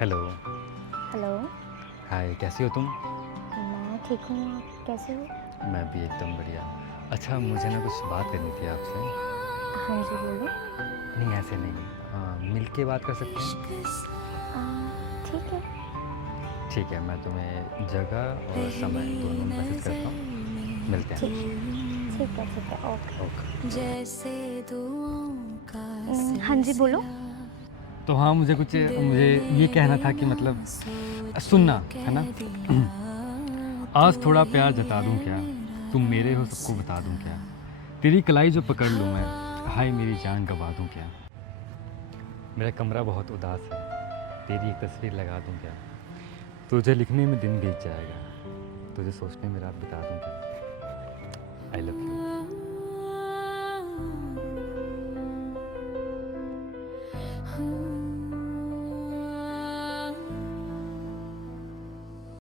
Hello. Hello. हाय, कैसी हो तुम? मैं ठीक हूँ, आप कैसे हो? मैं भी एकदम बढ़िया। अच्छा, मुझे ना कुछ बात करनी थी आपसे। हाँ जी, बोलो। नहीं, ऐसे नहीं, मिल के बात कर सकते हैं? आ, ठीक है। ठीक है, मैं तुम्हें जगह और समय दोनों मैसेज करता हूँ, मिलते ठीक हैं। ठीक है, ओके। ओके। जैसे दुआओं का हाँ जी, बोलो। सिलसिला तो हाँ, दिल मुझे ये कहना था कि ने मतलब सोच सुनना, है ना? कह दिया तू आज थोड़ा प्यार ही जता दूँ है क्या? मेरा तुम मेरे हो, सबको बता दूँ रास्ता। क्या? तेरी कलाई जो पकड़ लूँ मैं, हाँ, हाय मेरी जान गवा दूँ क्या? मेरा कमरा बहुत उदास है, तेरी एक तस्वीर लगा दूँ क्या? तुझे लिखने में दिन बीत जाएगा, तुझे सोचने में रात बिता दूँ क्या? I love you. हाँ,